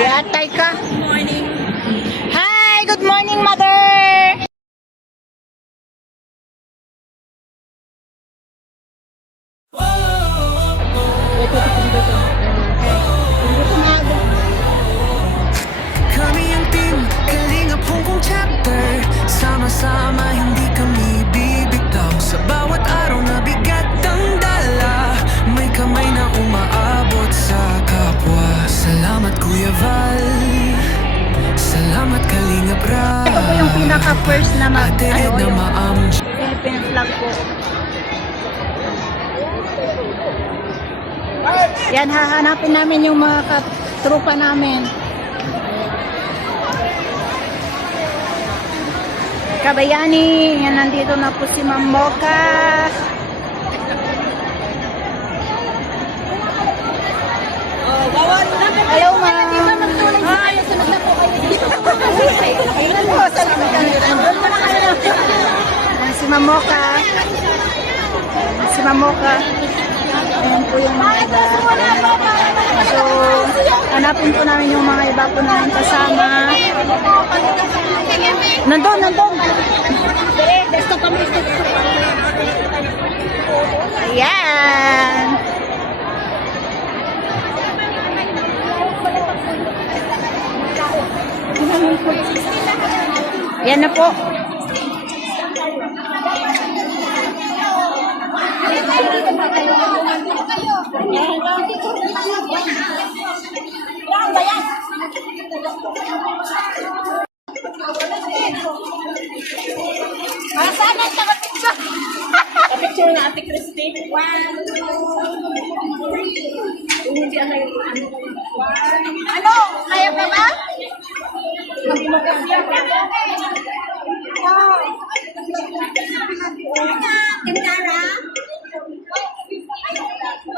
Yatay ka. Good morning. Hi, good morning, mother. Kami ang team, Kalingap Hong Kong chapter. Sama-sama, hindi kami bibitaw. Sa bawat araw na bigat ang dala, may kamay na umaabot sa kapwa. Salamat Kuya Val, salamat Kalingap Ra. Ito po yung pinaka-first na yung Philippine flag po. Yan, hahanapin namin yung mga trupa namin. Kabayani, yan, nandito na po si Ma'am Mocha. Hello, Ma'am. Sunod na po kayo dito. Ayun po, salamat kami. Si Ma'am Mocha. Si Ma'am Mocha. Ayan po yung mga iba. So, hanapin po namin yung mga iba po namin kasama. Nandun. Ayan. Ayan na po. Sana sa picture na Ate Christy. 1, 2, 3. Ano? Kaya pa ba?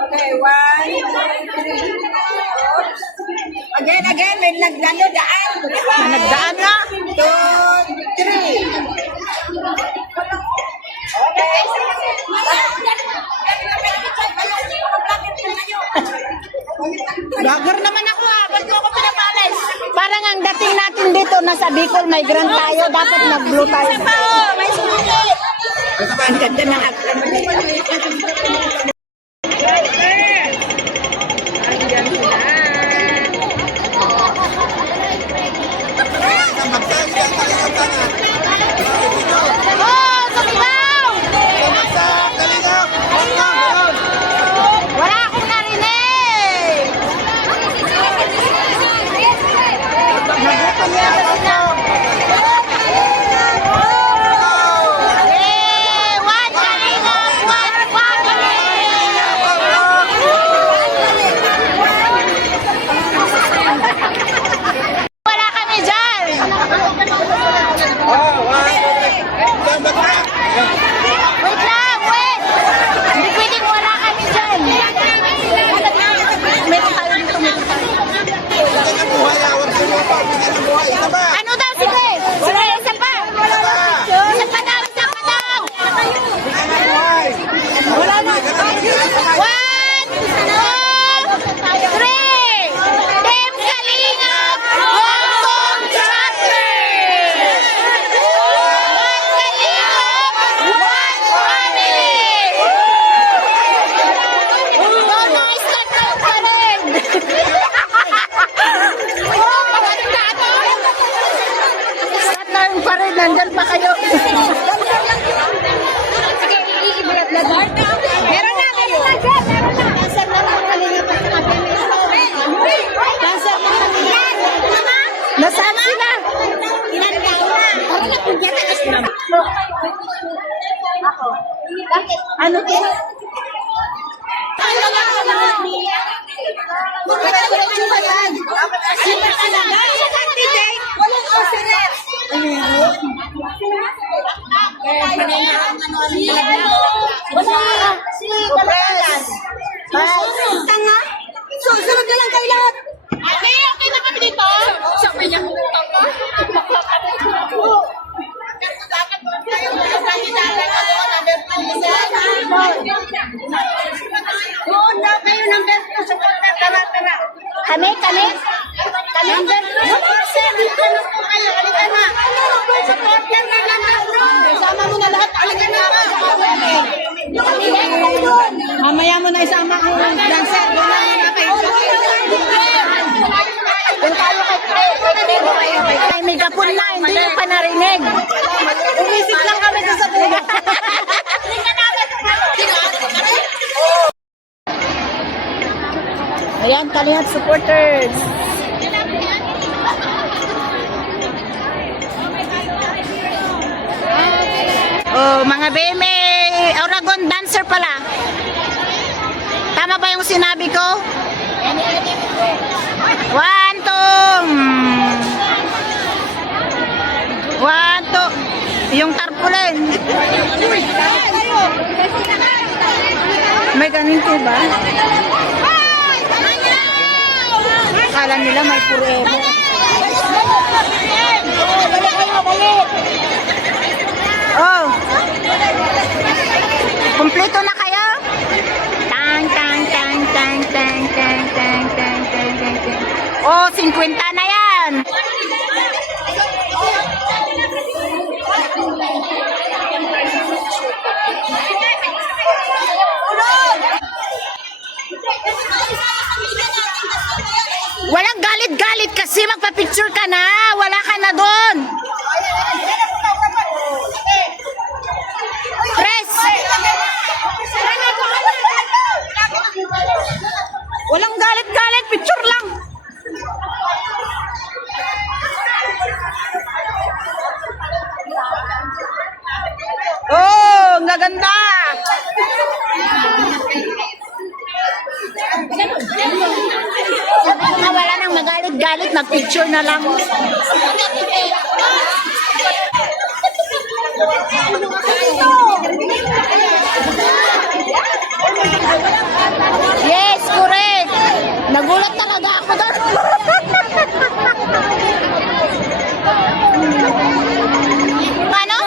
Okay, 1, 2, 3. Again, may daan. Nagdaan na? 2, 3. Vlogger naman ako ba't ako pinapalis? Parang ang dating natin dito, nasa Bicol, migrant tayo, dapat nag-blue tayo. Isa pa may sulit! Ang ganda na agad. Ayan sila. Ano daw? Sige! Sige, isa pa! Isa pa daw! Wala na! 1, 2, 3! Team Kalingap Hong Kong Chapter! One Kalingap, one family! Tono, start na pa rin! Pa rin, nandyan pa kayo. Sige, i-vlog na doon. Meron na. Cancer na lang Kalingap at saka Pimis. Cancer na lang. Nasaan sila? Ilan taon na? Ako. Bakit? Ano to? Sunod na lang kayo lahat. Okay na kami dito. Sabi niya kung ito pa. Dapat tayo mga kandidato na doon. halika na. Supporter na naman, bro. Isama mo na lahat. Halika na. Mamaya mo na isama ang dancer. Doon na muna kayo. Doon tayo kay may kapun na, hindi nyo pa narinig. Umisip lang kami sa bulo. Ayan, Kalingap supporters. Oh, mga beme, Oragon dancer pala. Tama ba yung sinabi ko? One, two. One, two. Yung tarpaulin. May ganito ba? Akala nila may forever. Oh. Kompleto na kayo? Tang tang tang tang tang tang tang tang tang tang. Oh, 50 na yan. Walang galit-galit kasi magpa-picture ka na. Wala ka na doon. Press. Walang galit-galit. Picture lang. Oh, ang gaganda. Wala nang magalit-galit, mag-picture na lang. Yes, correct. Nagulat talaga ako doon. Ano?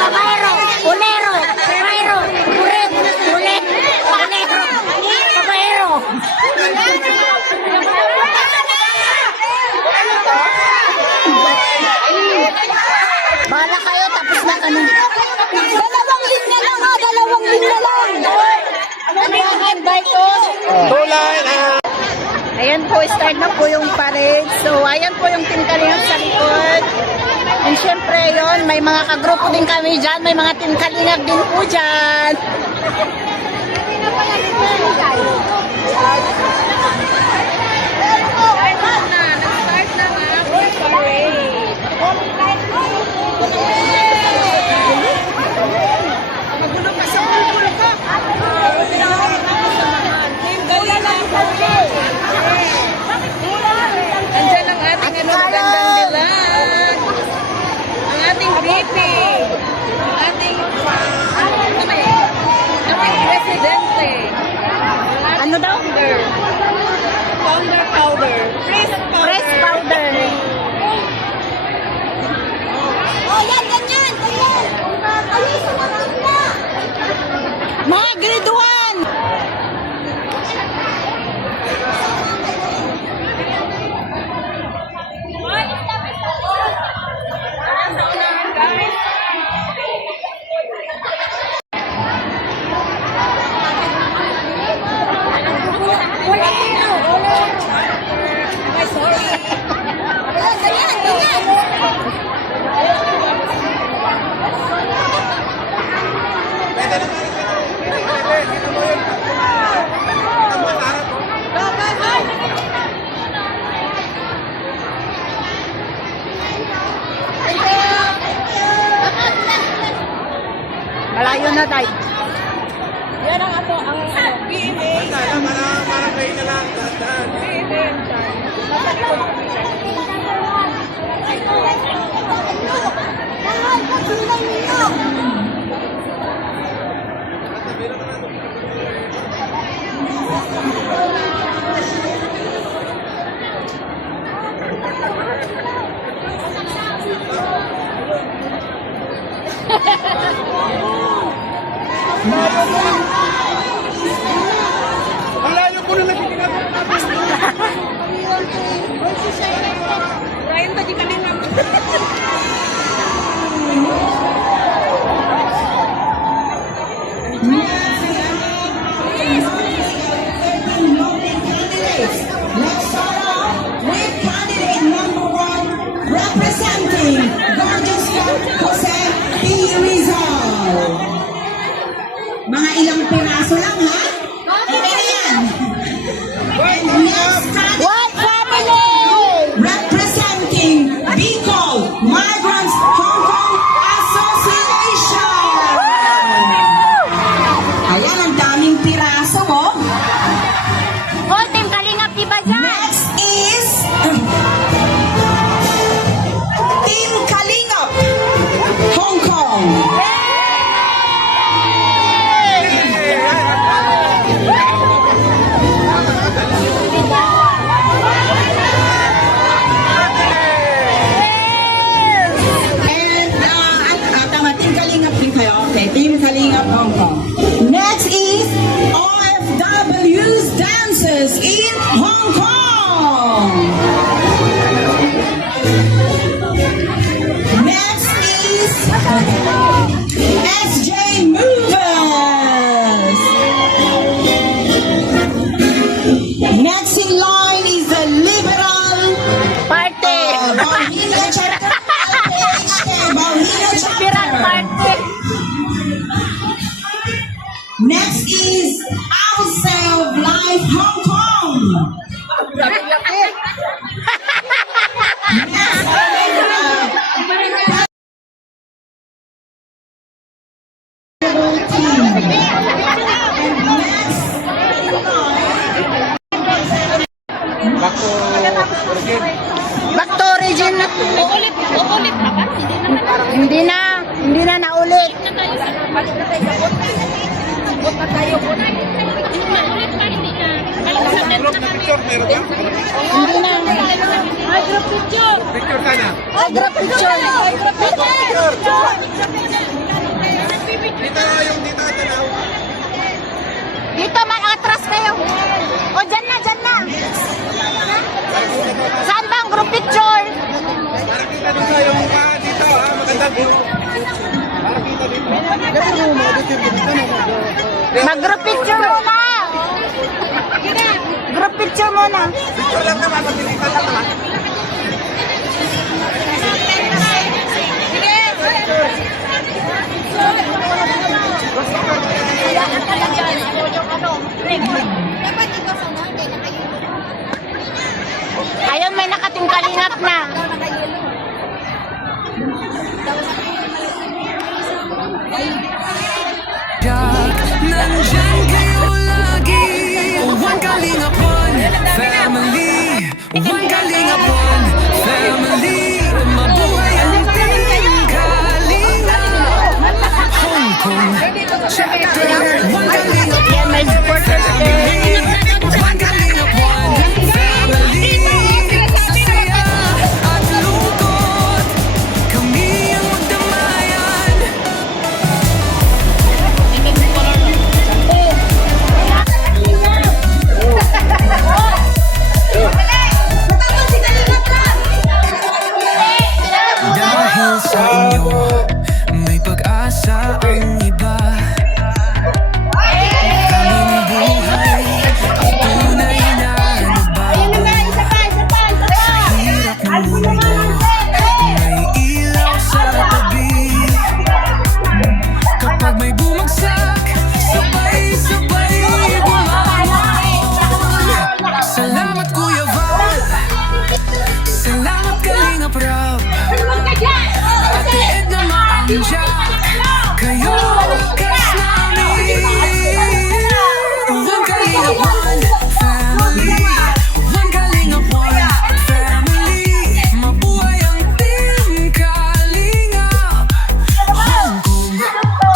Babaero, Pulero, Ferrero, Puret, Pulet, Panero, Babaero. Bahala kayo, tapos na kami. Dalawang link na lang, ha? Dalawang link na lang. Ayan po, start na po yung parade. So, ayan po yung Team Kalingap sa likod. And syempre yon, may mga kagrupo din kami dyan. May mga Team Kalingap din po dyan. Andyan ang ating magandang dilag. Ang ating VP. Ang ating presidente. Ano daw? Founder powder. Press powder. Oh, yan, ganyan, ganyan. Alisin na lang na. Mga grade 1. Malayo na tayo. Yan ang ato, ang PMA. Parang kayo na lang. PMA. Nasa likod. Malayo ko na lang. Kain ba di Kalinga? Let's start off with candidate number 1, representing Gorgeous Jose P. Rizal. Mga ilang piraso lang, ha? Okay na yan. And next candidate, What family? representing Bicol Migrants Hong Kong Association. Ayan, ang daming piraso, oh. Oh, Team Kalingap, di ba dyan? Next is Team Kalingap, Hong Kong. And tama, Team Kalingap din kayo. Okay, Team Kalingap, Hong Kong. Next is OFW's Dancers in Hong Kong. Next is SJ Movers. Next in line is the Liberal Party. Bauhina Chapter. LPHK Bauhina Piran Chapter. Party. Next is Ourselves Life Hong Kong. Bako, Origin. Back to origin na. Uulit na ba? Hindi naman. Hindi na naulit. Na tayo sa balik na tayo sa bot. Bot na tayo bot. Ulit pa hindi na. Balik sa net Group na na kami. picture, meron ba? Hindi na. Ay, group picture. Picture sana. Ay, group picture. Dito na yung dito, tanaw. Dito, atras kayo. O, dyan na, dyan na. Saan ba ang group picture? Para kita dito yung mukha dito, ha? Magandang view. Para kita dito. Mag-group picture muna. Group picture muna. Picture lang naman, mabilisan lang naman. Ayun, may nakating kalingap na. Nandyan kayo lagi. One Kalingapon family. One Kalingapon family. Mabuhay ang Team Kalingap. Hong Kong chapter. One Kalingapon Yan, may supporters there. One Kalingapon family. Sa saya at lungkot, kami ang magdamayan. Dahil sa inyo, may pag-asa ang iba. Kaming buhay, ang tunay na nagbago. Sa hirap ng mundo, may ilaw sa tabi. Kapag may bumagsak, sabay-sabay bumangon. Salamat Kuya Val, salamat Kalingap Rob, Ate Edna Maanjak, kayo kas namin. One Kalingap One family, One Kalingap One family. Mabuhay ang Team Kalingap. Hong Kong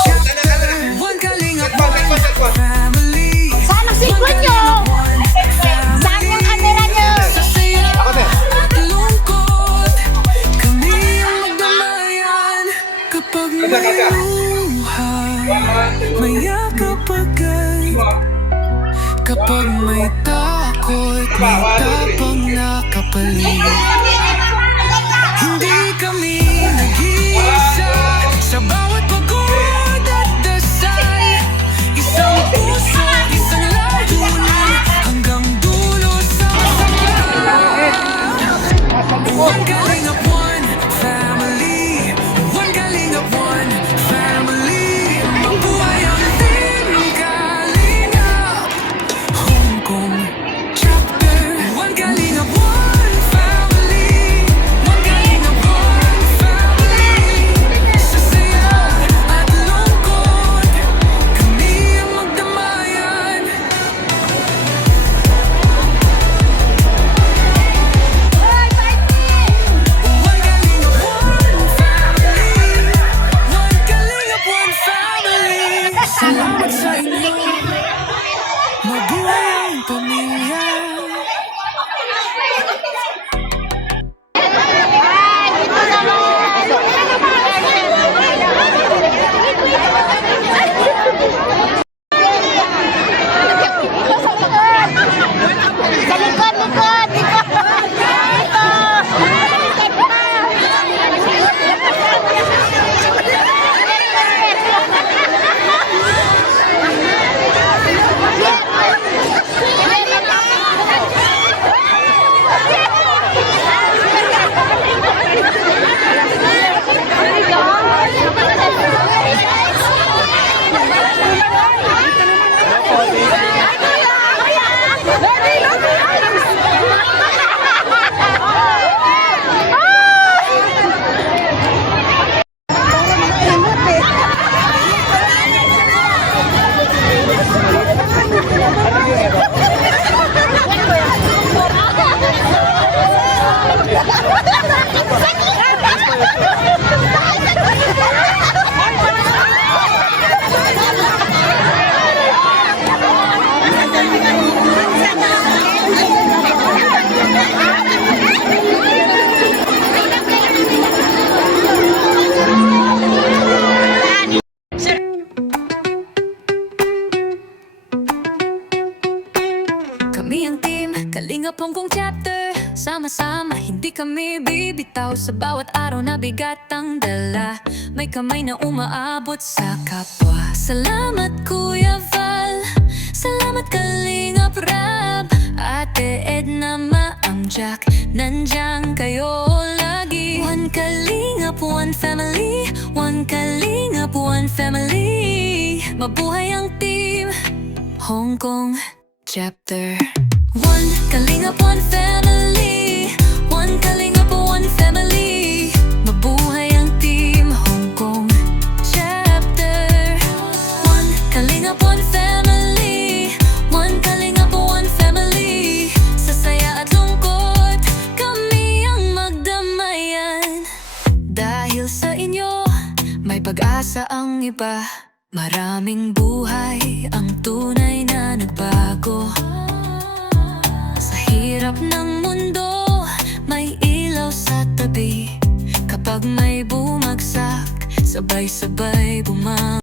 chapter, One Kalingap One family. Saan ang sikot nyo? Saan yung camera nyo? Sa saya at lungkot, kami ang magdamayan. Kapag may luha, may yakap agad. Kapag may takot, may tapang nakapalit. One Kalingap, one family. One Kalingap, one family. Mabuhay ang Team Kalingap Hong Kong chapter. One Kalingap, one family. One Kalingap, one family. Sa saya at lungkot, kami ang magdamayan. One Kalingap, one family. One Kalingap, one family. Salamat sa inyo. Mabuhay ang pamilya. Sa likod, likod, likod. Kami ang team, Kalingap Hong Kong chapter. Sama-sama, hindi kami bibitaw. Sa bawat araw na bigat ang dala, may kamay na umaabot sa kapwa. Salamat Kuya Val, salamat Kalingap Rab, Ate Edna, Maam Jack, nandiyan kayo lagi. One Kalingap, one family. One Kalingap, one family. Mabuhay ang team Hong Kong chapter. One Kalingap, one family. One Kalingap, one family. Mabuhay ang team Hong Kong chapter. One Kalingap, one family. One Kalingap, one family. Sa saya at lungkot, kami ang magdamayan. Dahil sa inyo, may pag-asa ang iba. Maraming buhay ang tunay na nagbago. Sa hirap ng mundo, may ilaw sa tabi. Kapag may bumagsak, sabay-sabay bumang